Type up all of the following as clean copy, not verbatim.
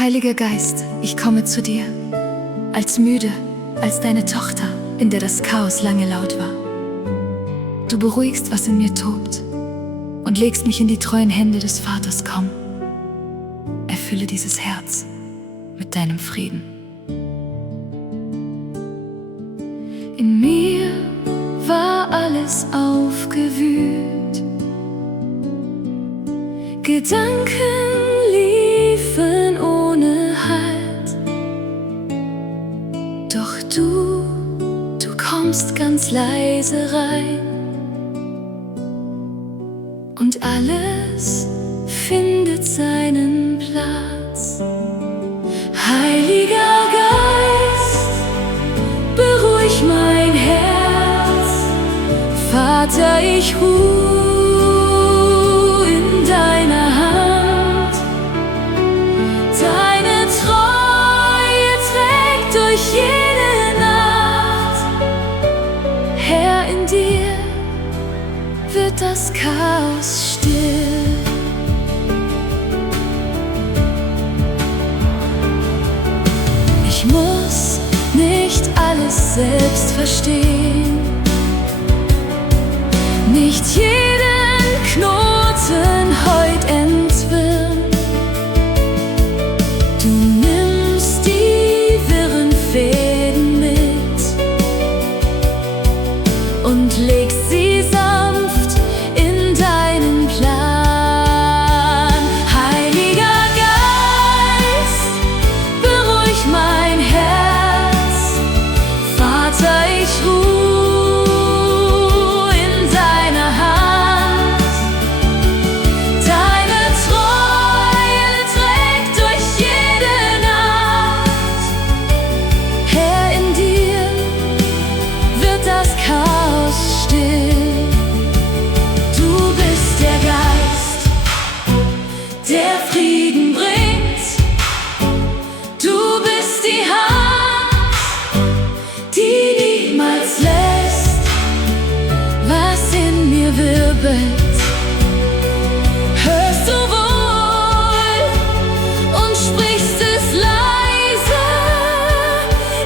Heiliger Geist, ich komme zu dir, als müde, als deine Tochter, in der das Chaos lange laut war. Du beruhigst, was in mir tobt, und legst mich in die treuen Hände des Vaters. Komm, erfülle dieses Herz mit deinem Frieden. In mir war alles aufgewühlt, Gedanken liefen ohne Halt. Doch du kommst ganz leise rein und alles findet seinen Platz. Heiliger Geist, beruhig mein Herz. Vater, ich ruh in deiner Hand. Deine Treue trägt durch jede Nacht. Herr, in dir wird das Chaos still. Ich muss nicht alles selbst verstehen, nicht jeden Knoten heut entwirren. Du nimmst die wirren Fäden mit und legst sie sanft in deinen Plan. Heiliger Geist, beruhig mein Herz. Vater, ich ruh in deiner Hand. Deine Treue trägt durch jede Nacht. Herr, in dir wird das Chaos still. Du bist der Geist, der Frieden bringt. Du bist die Hand, die niemals lässt, was in mir wirbelt. Hörst du wohl und sprichst es leise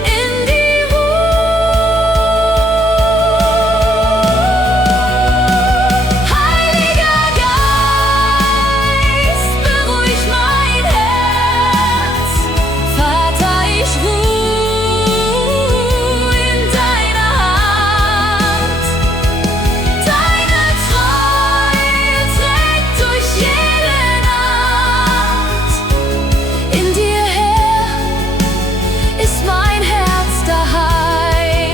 in die Ruhe. Heiliger Geist, beruhig mein Herz. Vater, ich ruh in deiner Hand. Deine Treue trägt durch jede Nacht. In dir, Herr, ist mein Herz daheim.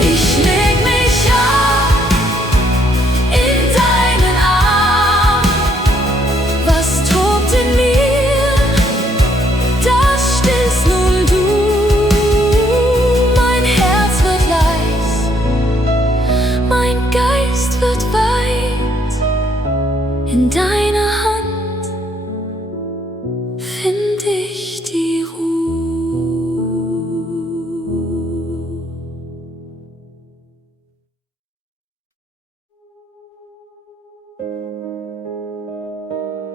Ich leg mich ab in deinen Arm. Was tobt in mir, das stillst nun du. Mein Herz wird leis, mein Geist wird weit. In deiner Hand find ich die Ruhe.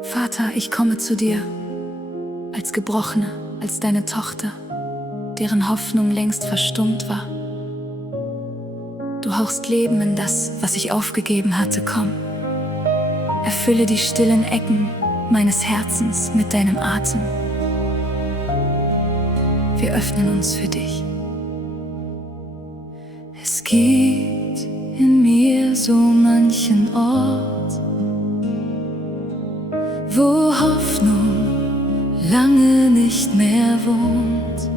Vater, ich komme zu dir, als Gebrochene, als deine Tochter, deren Hoffnung längst verstummt war. Du hauchst Leben in das, was ich aufgegeben hatte. Komm, erfülle die stillen Ecken meines Herzens mit deinem Atem. Wir öffnen uns für dich. Es gibt in mir so manchen Ort, wo Hoffnung lange nicht mehr wohnt.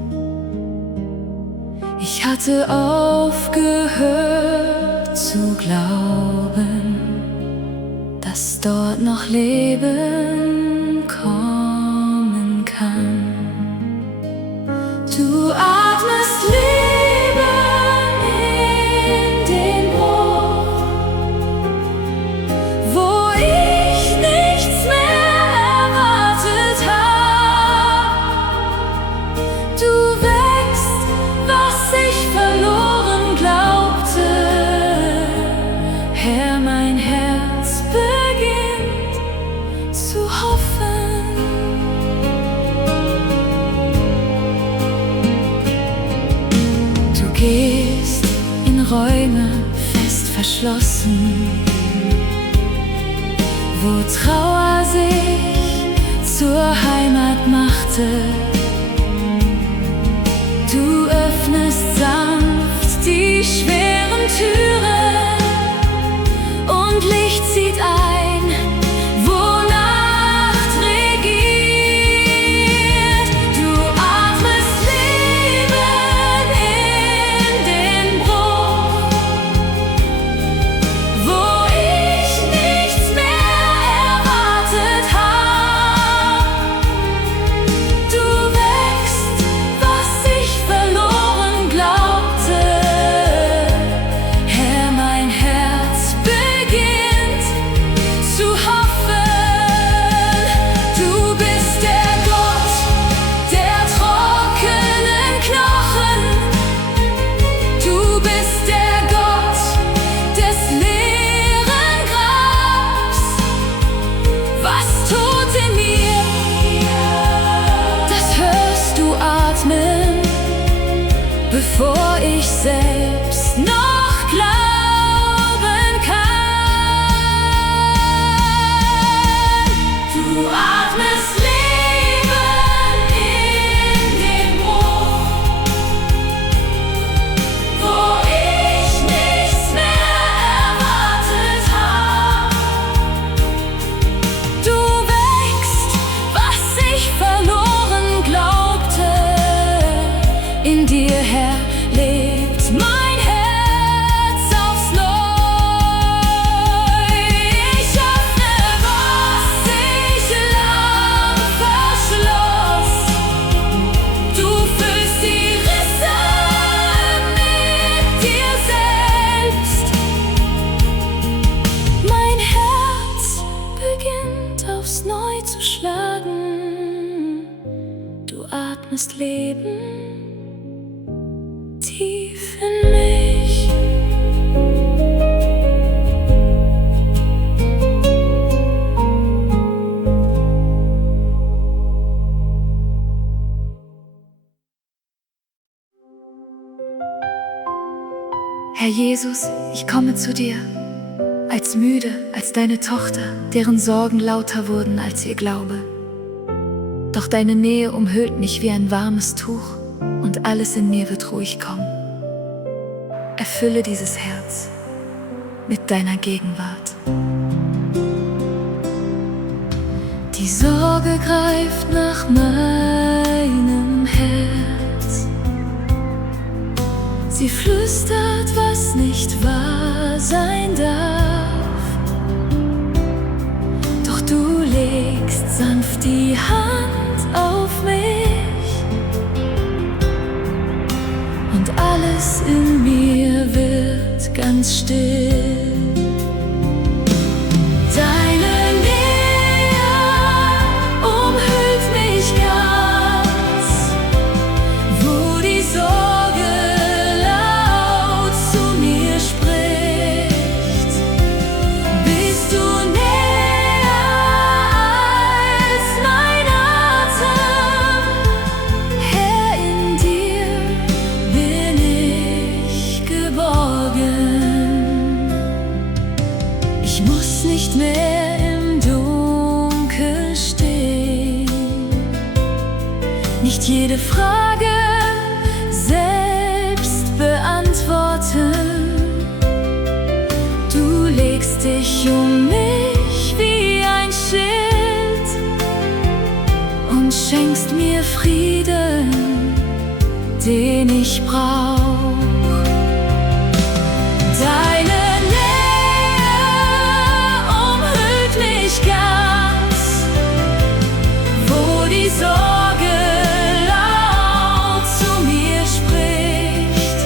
Ich hatte aufgehört zu glauben, dass dort noch Leben kommen kann. Du atmest Leben in den Bruch, wo ich nichts mehr erwartet hab. Du wächst, was ich verloren glaubte. Herr, mein Herz beginnt zu geschlossen, wo Trauer sich zur Heimat machte. Du öffnest sanft die schweren Türen und Licht zieht ein, wo Nacht regiert. Du atmest Leben in den Bruch, wo ich nichts mehr erwartet hab. Du wächst, was ich verloren glaubte. Herr, mein Herz beginnt zu hoffen. Du bist der Gott der trockenen Knochen. Du bist der Gott des leeren Grabs. Was tut in mir, das hörst du atmen, bevor ich selbst noch glauben kann. Du atmest Leben in den Bruch, wo ich nichts mehr erwartet hab. Du wächst, was ich verloren glaubte. In dir, Herr, lebt mein Herz aufs Neu. Ich öffne, was ich lang verschloss. Du füllst die Risse mit dir selbst. Mein Herz beginnt aufs Neu zu schlagen. Du atmest Leben tief in mich. Herr Jesus, ich komme zu dir, als müde, als deine Tochter, deren Sorgen lauter wurden als ihr Glaube. Doch deine Nähe umhüllt mich wie ein warmes Tuch und alles in mir wird ruhig kommen. Erfülle dieses Herz mit deiner Gegenwart. Die Sorge greift nach meinem Herz. Sie flüstert, was nicht wahr sein darf. Doch du legst sanft die Hand auf mich und alles in mir wird ganz still. Deine Nähe umhüllt mich ganz, wo die Sorge laut zu mir spricht. Bist du näher als mein Atem, Herr, in dir bin ich geborgen. Ich muss nicht mehr im Dunkel stehen, nicht jede Frage selbst beantworten. Du legst dich um mich wie ein Schild und schenkst mir Frieden, den ich brauch. Deine Nähe umhüllt mich ganz, wo die Sorge laut zu mir spricht.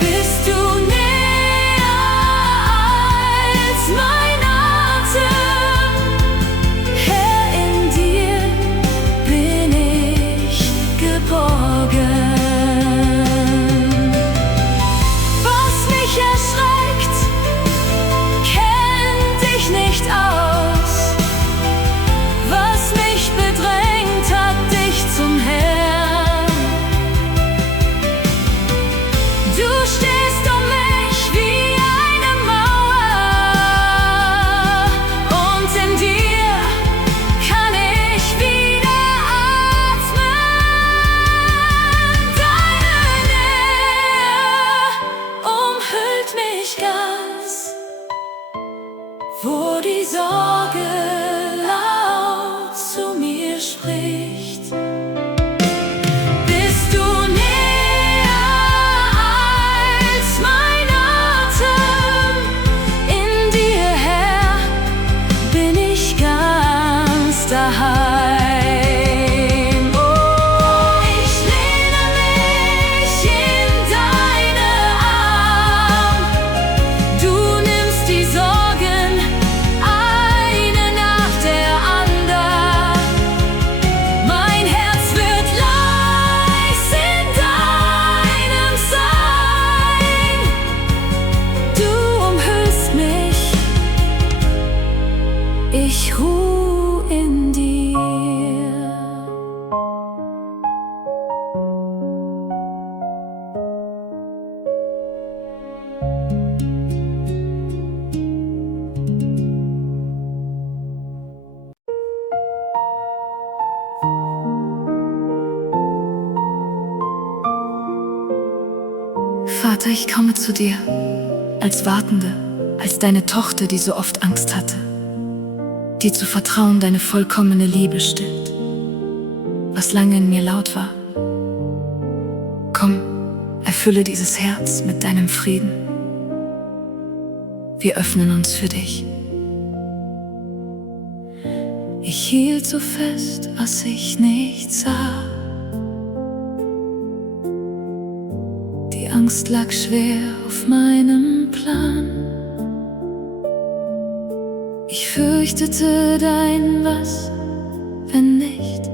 Bist du näher als mein Atem, Herr, in dir bin ich geborgen. Was mich daheim. Oh, ich lehne mich in deine Arme. Du nimmst die Sorgen, eine nach der anderen. Mein Herz wird leis in deinem Sein. Du umhüllst mich, ich ruh in dir. Vater, ich komme zu dir, als Wartende, als deine Tochter, die so oft Angst hatte, die zu vertrauen deine vollkommene Liebe stillt, was lange in mir laut war. Komm, erfülle dieses Herz mit deinem Frieden. Wir öffnen uns für dich. Ich hielt so fest, was ich nicht sah. Die Angst lag schwer auf meinem Plan. Ich fürchtete dein Was, wenn nicht,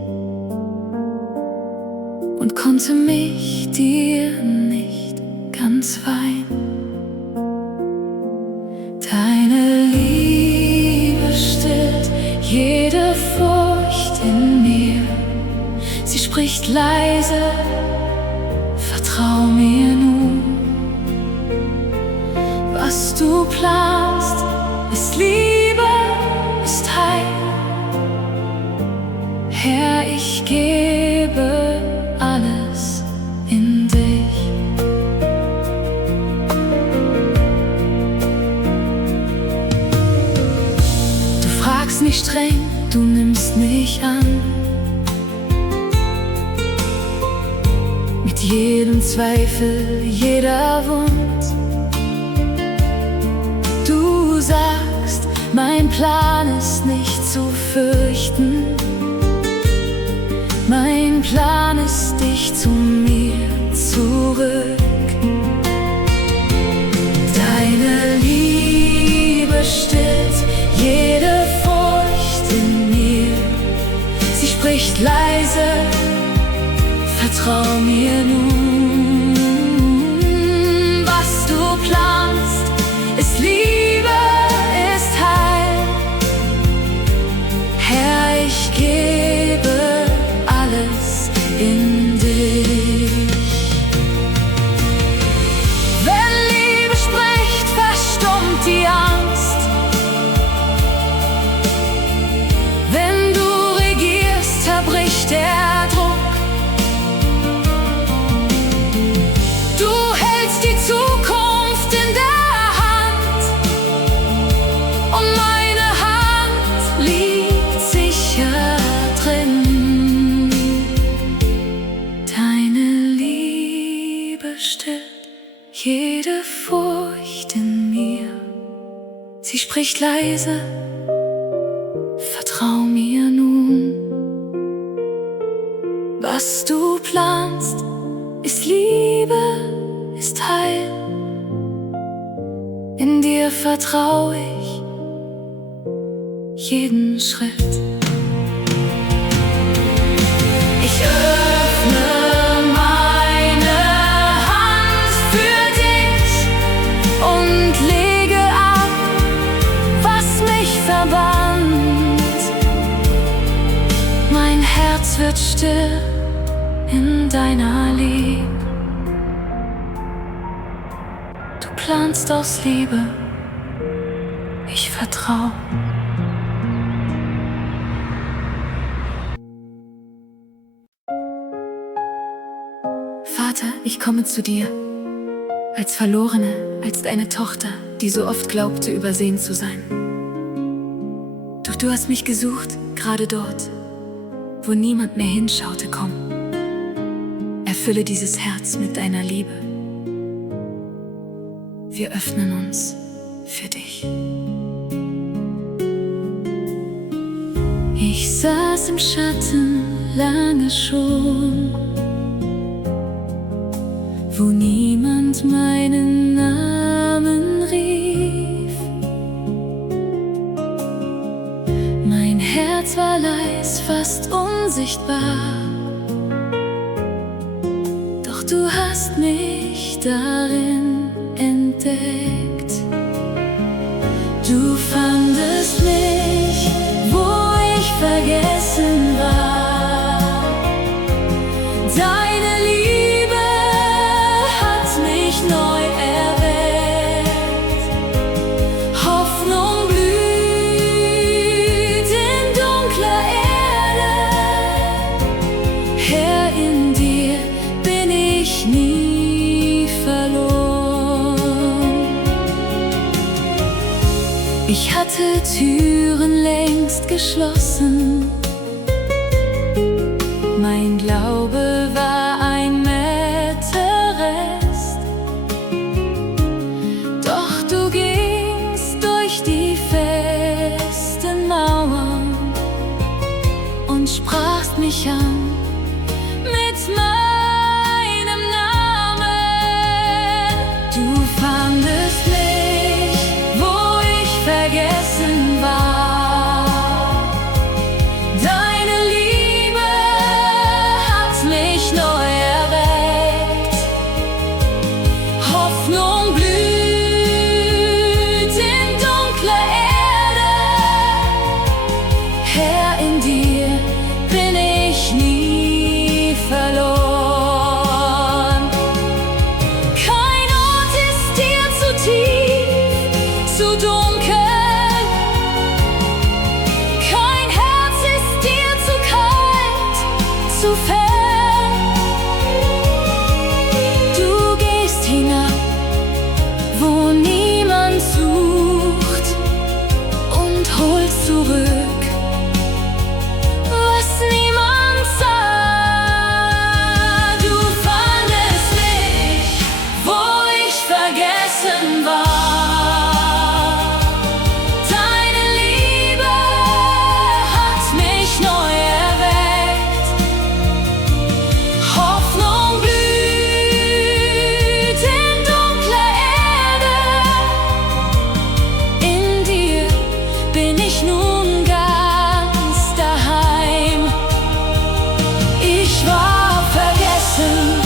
und konnte mich dir nicht ganz weihen. Deine Liebe stillt jede Furcht in mir. Sie spricht leise, vertrau mir nun. Was du planst, ist Liebe, ist Heil. Herr, ich gebe alles in dich. Du fragst nicht streng, du nimmst mich an. Mit jedem Zweifel, jeder Wund. Du sagst, mein Plan ist nicht zu fürchten. Mein Plan ist, dich zu mir zurück. Deine Liebe stillt jede Furcht in mir. Sie spricht leise, vertrau mir nun. Was du planst, ist Liebe, ist Heil. Herr, ich gebe alles in dich. Wenn Liebe spricht, verstummt die Angst. Wenn du regierst, zerbricht der Druck. Du hältst die Zukunft in der Hand und meine Hand liegt sicher drin. Deine Liebe stillt jede Furcht in mir. Sie spricht leise, vertrau mir nun. Was du planst, ist Liebe, ist Heil. In dir vertrau ich jeden Schritt. Ich öffne meine Hand für dich und lege ab, was mich verbannt. Mein Herz wird still in deiner Liebe. Du planst aus Liebe, ich vertrau. Vater, ich komme zu dir, als Verlorene, als deine Tochter, die so oft glaubte, übersehen zu sein. Doch du hast mich gesucht, gerade dort, wo niemand mehr hinschaute. Komm, erfülle dieses Herz mit deiner Liebe. Wir öffnen uns für dich. Ich saß im Schatten lange schon, wo niemand meinen Namen rief. Mein Herz war leis, fast unsichtbar, doch du hast mich darin entdeckt. Du fandest mich, wo ich vergessen war. Deine Liebe hat mich neu erweckt. Hoffnung blüht in dunkler Erde. Herr, in dir bin ich nie verloren. Ich hatte Türen längst geschlossen. Mein Glaube war ein Mäterrest. Doch du gingst durch die festen Mauern und sprachst mich an mit meinem Namen. Du fandest mich, wo ich vergessen war. Deine Liebe hat mich neu erweckt. Hoffnung blüht in dunkler Erde. Herr, in dir bin ich nie verloren. Kein Ort ist dir zu tief, zu dunkel. Kein Herz ist dir zu kalt, zu fern. Du gehst hinab, wo niemand sucht, und holst zurück, was niemand sah. Du fandest mich, wo ich vergessen war. Deine Liebe hat mich neu erweckt. Hoffnung blüht in dunkler Erde. In dir bin ich nun ganz daheim. Ich war vergessen,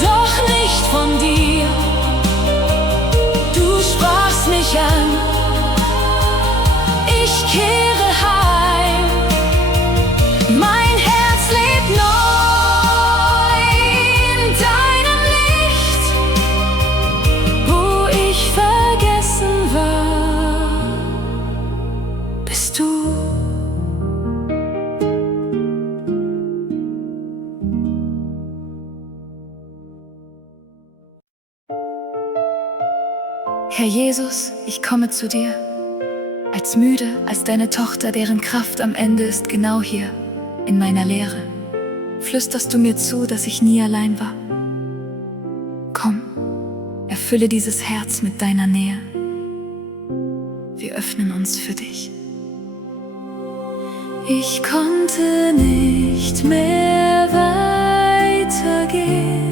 doch nicht von dir. Du sprachst mich an, ich kehre heim. Mein Herz lebt neu in deinem Licht, wo ich vergessen war, bist du. Herr Jesus, ich komme zu dir, als müde, als deine Tochter, deren Kraft am Ende ist, genau hier, in meiner Leere. Flüsterst du mir zu, dass ich nie allein war? Komm, erfülle dieses Herz mit deiner Nähe. Wir öffnen uns für dich. Ich konnte nicht mehr weitergehen.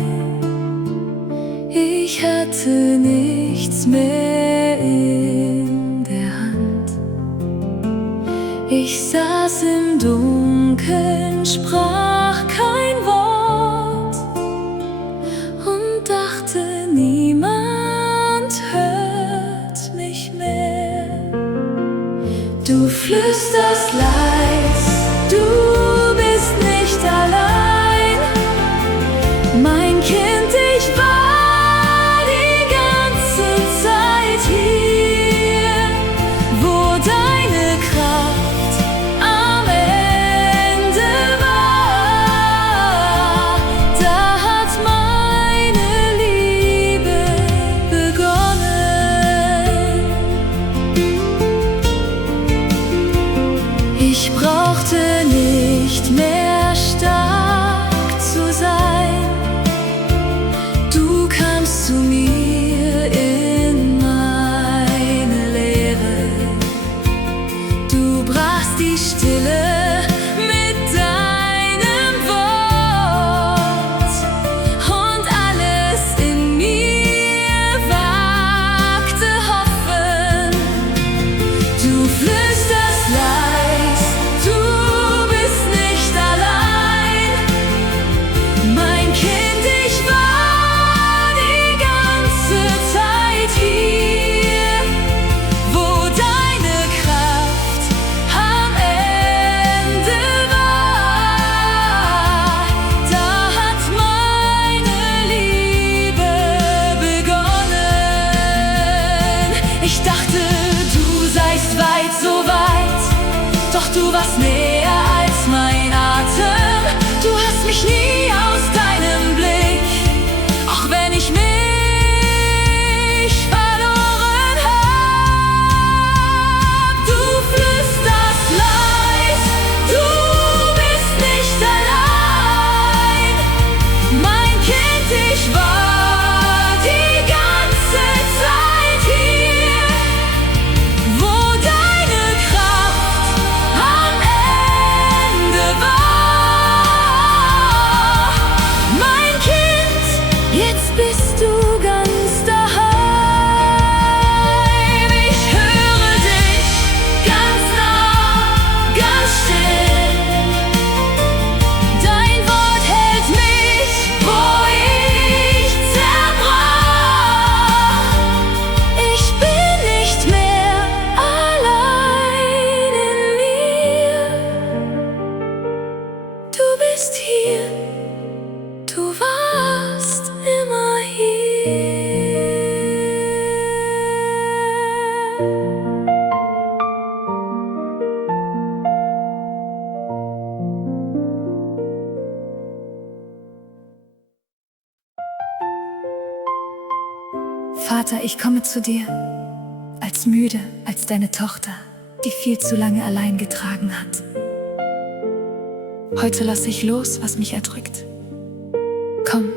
Ich hatte nichts mehr in der Hand. Ich saß im Dunkeln, sprach kein Wort und dachte, niemand hört mich mehr. Du flüsterst leis, du bist nicht allein. Mein Kind, ich war die ganze Zeit warst näher als mein Atem. Du hast mich nie aus deinem Blick, auch wenn ich mich verloren hab. Du flüsterst leis, du bist nicht allein. Mein Kind, ich war die ganze Zeit hier, wo deine Kraft am Ende war. Mein Kind, jetzt bist du ganz daheim. Ich höre dich ganz nah, ganz still. Dein Wort hält mich, wo ich zerbrach. Ich bin nicht mehr allein in mir. Du bist hier, du warst immer hier. Vater, ich komme zu dir, als müde, als deine Tochter, die viel zu lange allein getragen hat. Heute lasse ich los, was mich erdrückt. Komm,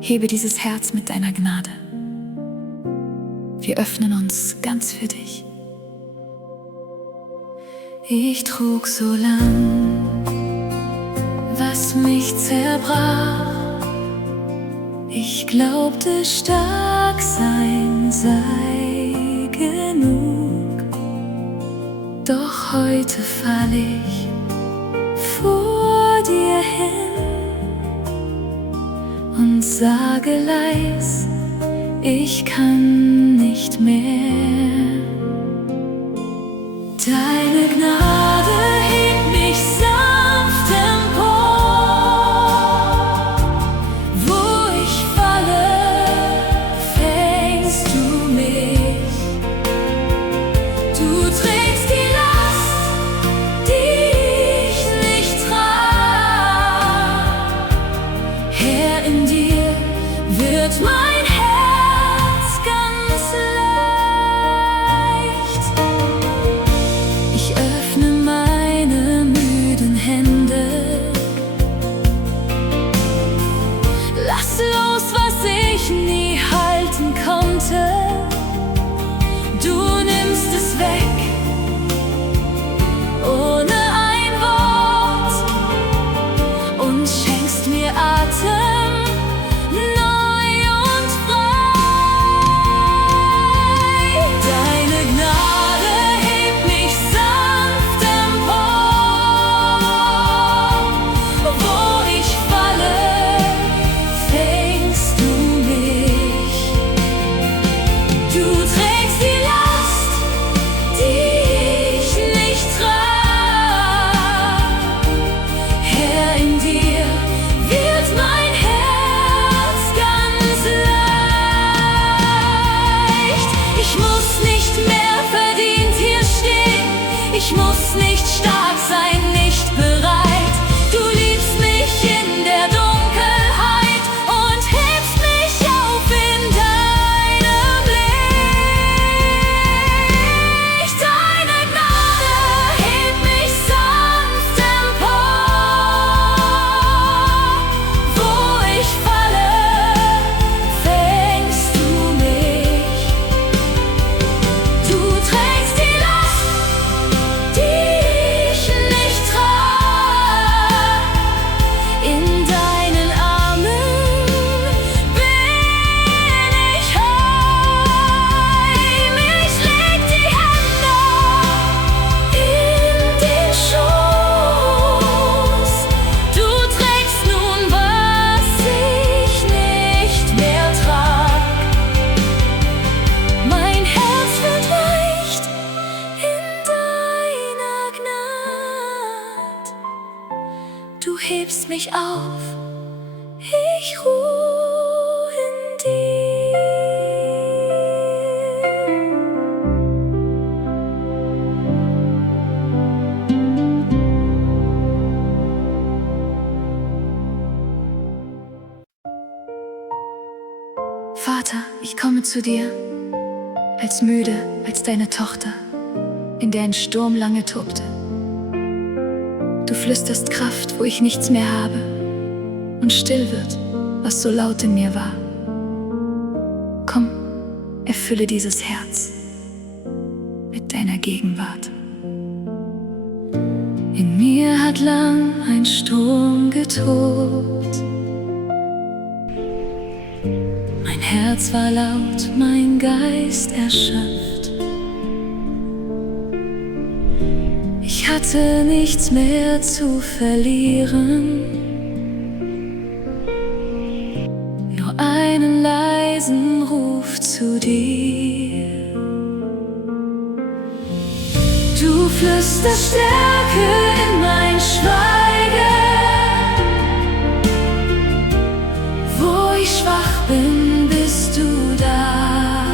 hebe dieses Herz mit deiner Gnade. Wir öffnen uns ganz für dich. Ich trug so lang, was mich zerbrach. Ich glaubte, stark sein sei genug. Doch heute fall ich vor dir hin und sage leis, ich kann nicht mehr. Deine Gnade hebt mich sanft empor. Wo ich falle, fängst du mich. Du trägst die Last, die ich nicht trag. Herr, in dir wird mein Herz ganz leicht. Ich öffne meine müden Hände, lass los, was ich nie halten konnte. Du nimmst es weg, ohne ein Wort, und schenkst mir Atem, neu und frei. Deine Gnade hebt mich sanft empor. Wo ich falle, fängst du mich. Du trägst die Last, die ich nicht trag. Herr, in dir wird mein Herz ganz leicht. Ich muss nicht mehr verdient hier stehen. Ich muss nicht stark sein, nicht bereit. Du liebst mich in der Dunkelheit und hebst mich auf in deinem Licht. Deine Gnade hebt mich sanft empor. Wo ich falle, fängst du mich. Du trägst die Last, die ich nicht trag. In deinen Armen bin ich heim. Ich leg die Hände in den Schoß. Du trägst nun, was ich nicht mehr trag. Mein Herz wird leicht in deiner Gnad. Du hebst mich auf, ich ruh in dir. Vater, ich komme zu dir, als müde, als deine Tochter, in der ein Sturm lange tobte. Du flüsterst Kraft, wo ich nichts mehr habe, und still wird, was so laut in mir war. Komm, erfülle dieses Herz mit deiner Gegenwart. In mir hat lang ein Sturm getobt. Mein Herz war laut, mein Geist erschöpft. Ich hatte nichts mehr zu verlieren, nur einen leisen Ruf zu dir. Du flüsterst Stärke in mein Schweigen. Wo ich schwach bin, bist du da.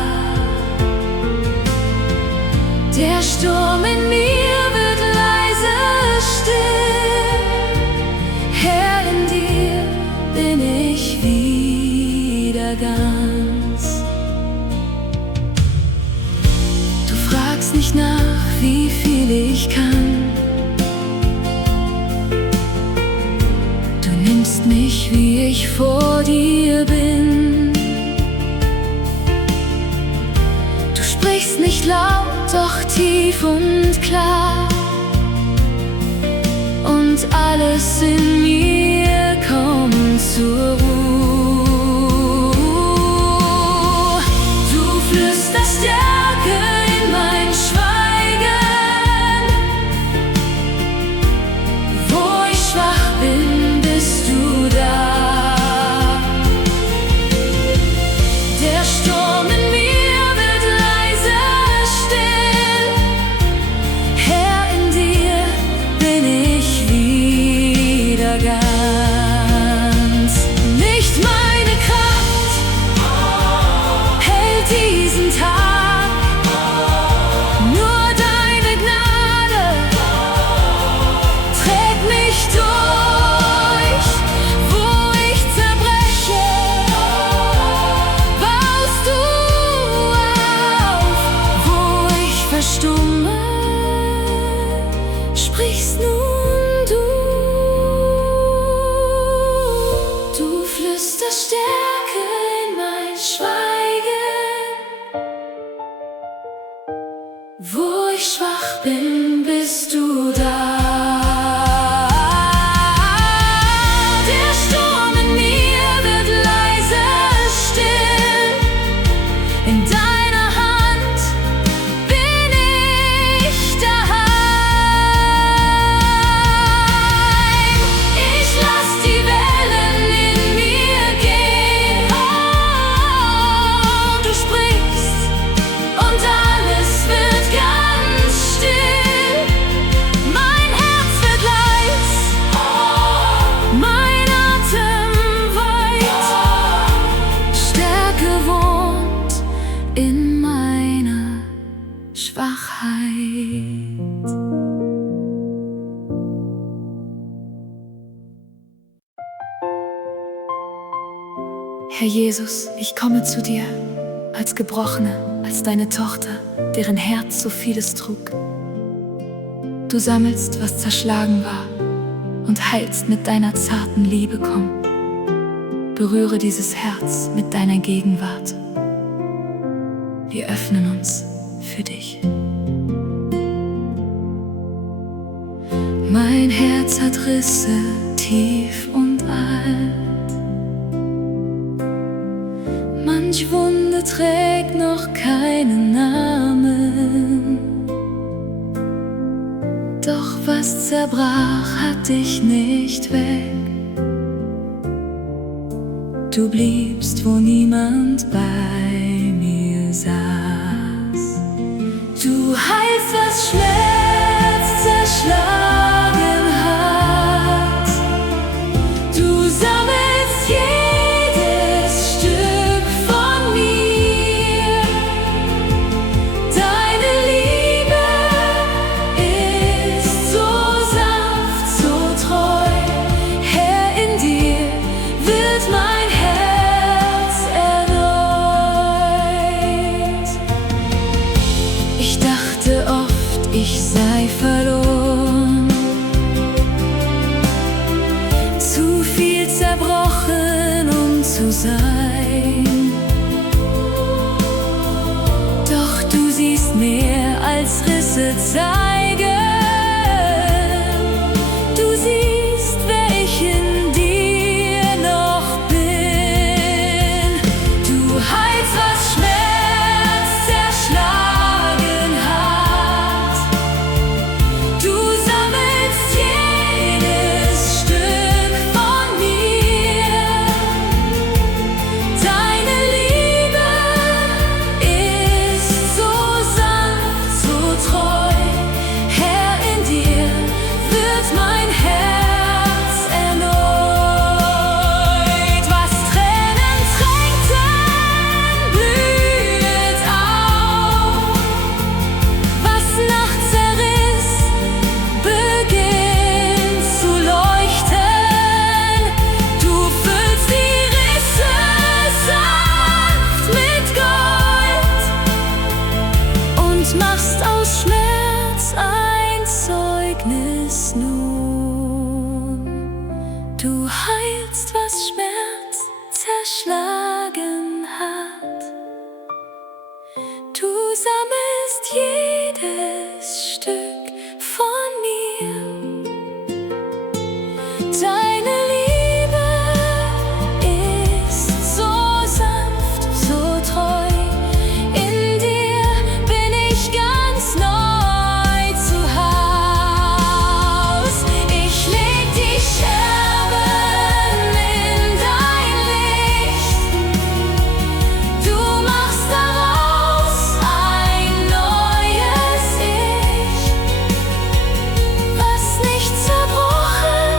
Der Sturm in mir wird leise still. Herr, in dir bin ich wieder ganz. Du fragst nicht nach, wie viel ich kann. Du nimmst mich, wie ich vor dir bin. Du sprichst nicht laut, doch tief und klar. Und alles in mir kommt zur Ruhe. Du flüsterst Stärke in mein Schweigen. Wo ich schwach bin, bist du da. Der Sturm in mir wird leise still. Herr, in dir bin ich wieder ganz. Nicht meine Kraft hält diesen Tag, nur deine Gnade trägt mich durch. Wo ich zerbreche, baust du auf. Wo ich verstumme, sprichst nun du. Du flüsterst Stärke in mein Schweigen. Wo ich schwach bin, bist du da. Der Sturm in mir wird leise still. In deiner Hand bin ich daheim. Ich lass die Wellen in mir gehen. Oh, du sprichst und alles wird ganz still. Mein Herz wird leis, mein Atem weit. Stärke wohnt in meiner Schwachheit. Herr Jesus, ich komme zu dir als Gebrochene, als deine Tochter, deren Herz so vieles trug. Du sammelst, was zerschlagen war, und heilst mit deiner zarten Liebe. Komm, berühre dieses Herz mit deiner Gegenwart. Wir öffnen uns für dich. Mein Herz hat Risse, tief und alt. Manch Wunde trägt noch keinen Namen. Doch was zerbrach, hat dich nicht weg. Du bliebst, wo niemand bei mir saß. Du heilst, was Schmerz zerschlagen hat. Du sammelst jedes Stück von mir. Deine Liebe ist so sanft, so treu. Herr, in dir wird mein Herz erneuert. Liebe zeigen. Du siehst, wer ich in dir noch bin. Du heilst, was Schmerz zerschlagen hat. Du sammelst jedes Stück von mir. Deine Liebe ist so sanft, so treu. Herr, in dir wird mein Herz erneut. Was Tränen tränkten, blüht auf. Was Nacht zerriss, beginnt zu leuchten. Du füllst die Risse sanft mit Gold und machst aus Schmerz ein Zeugnis nun. Du heilst, was Schmerz zerschlagen hat. Du sammelst jedes Stück von mir. Deine Liebe ist so sanft, so treu. In dir bin ich ganz neu zu Haus. Ich leg die Scherben in dein Licht. Du machst daraus ein neues Ich. Was nicht zerbrochen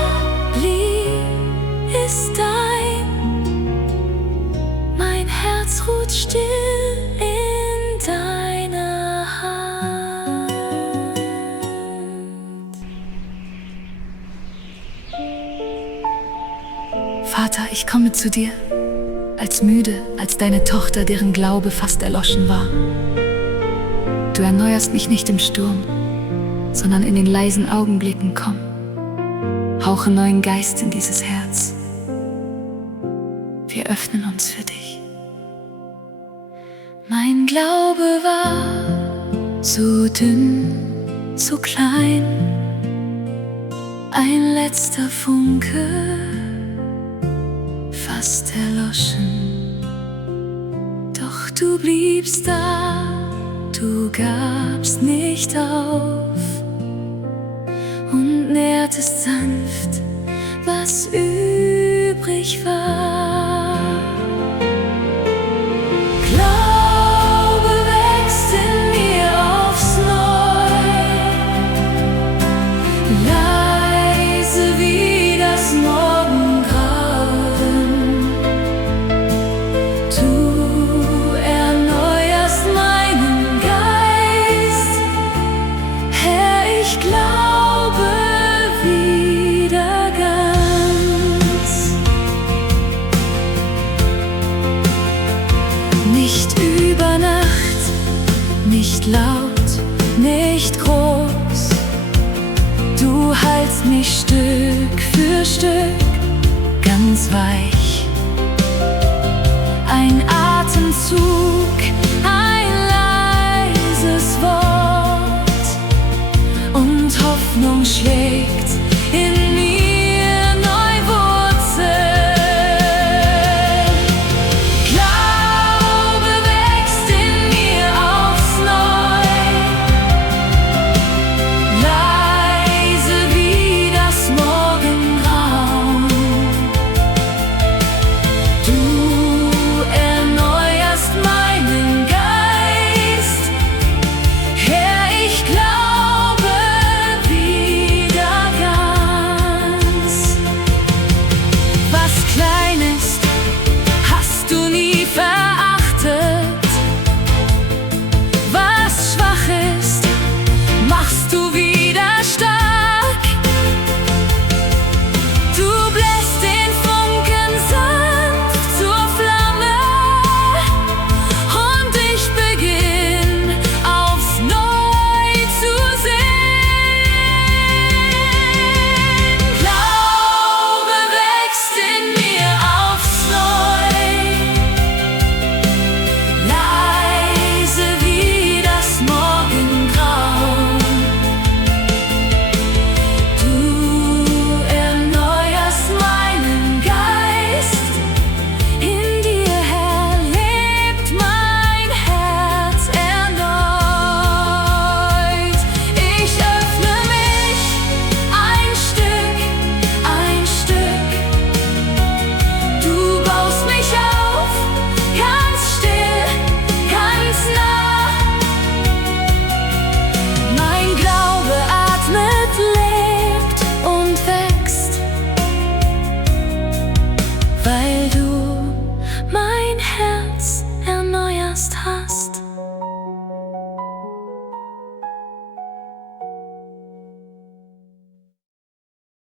blieb, ist dein. Mein Herz ruht still in deiner Hand. Vater, ich komme zu dir, als müde, als deine Tochter, deren Glaube fast erloschen war. Du erneuerst mich nicht im Sturm, sondern in den leisen Augenblicken. Komm, hauche neuen Geist in dieses Herz. Wir öffnen uns für dich. Mein Glaube war so dünn, so klein, ein letzter Funke, fast erloschen. Doch du bliebst da, du gabst nicht auf und nährtest sanft, was übrig war. Glaube wächst in mir aufs Neu, leise wie das Morgengrauen. Du erneuerst meinen Geist, Herr, ich glaube wieder ganz. Nicht über Nacht, nicht laut, nicht groß. Du heilst mich Stück für Stück.